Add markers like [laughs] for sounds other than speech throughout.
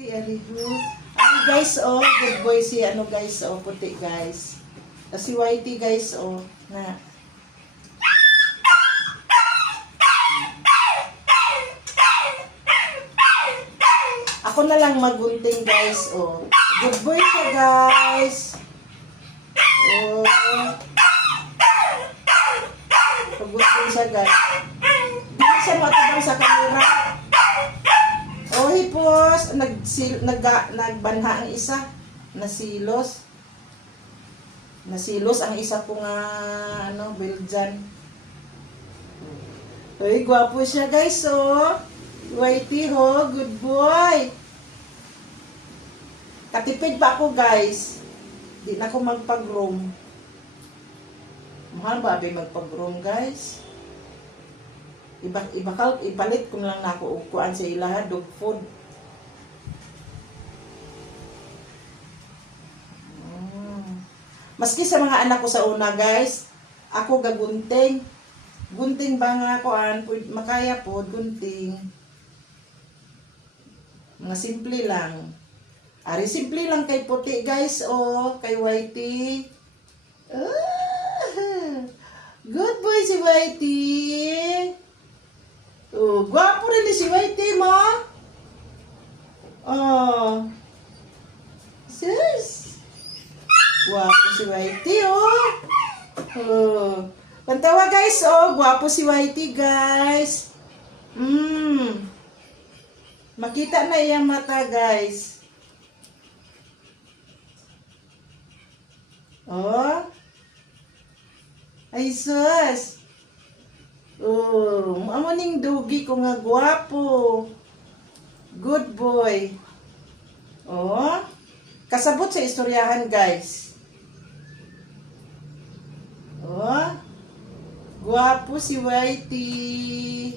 Good. Ano guys, oh, good boy si ano guys, oh, puti guys. Ah, Si Whitey guys, oh, na. Ako na lang magunting guys, oh. Good boy siya guys. Oh. Pagunting siya guys. Hindi siya matubang sa camera. Hipos. Nag, nag, nagbanha ang isa. Nasilos. Nasilos ang isa ko nga, ano, Belgian. Uy, gwapo siya guys, oh. Whitey ho, good boy. Katipid pa ako guys. Di na ako magpag-room. Mahal ba abi magpag-room guys? Iba, iba ka, ipalit ko lang na ako ukuan sa ilaha, dog food. Maski sa mga anak ko sa una guys, ako gagunting. Gunting ba nga ako an, makaya po, gunting. Mga simple lang. Ari, simple lang kay puti guys, oh, kay Whitey. Ah, good boy si Whitey. Oh, gwapo rin si Whitey mo. Oh. Sus. Gwapo si Whitey, oh. Oh. Pantawa guys, oh. Gwapo si Whitey, guys. Hmm. Makita na iyang mata, guys. Oh. Ay, sus. Oh, amo ning dugi ko nga gwapo. Good boy. Oh. Kasabot sa istoryahan, guys. Oh. Gwapo si Whitey.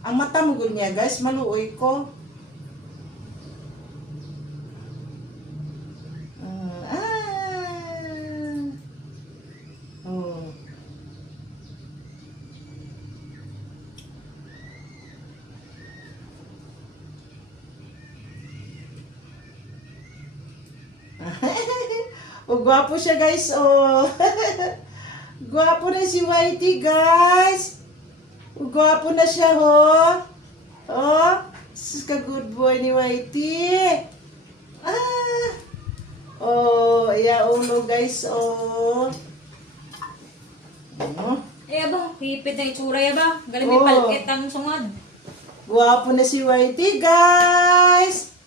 Ang mata mo niya, guys, maluoy ko. Mm, ah. Oh. [laughs] oh, gwapo siya, guys. Oh. [laughs] gwapo na si Whitey, guys. Oh, gwapo na siya, ho. Oh, sus ka good boy ni Whitey. Ah. Oh, iya ulo, guys. Oh. Oh. Eh, aba, hipit na itsura, eh, aba. Galing may palit ang sungad. Gwapo na si Whitey, guys.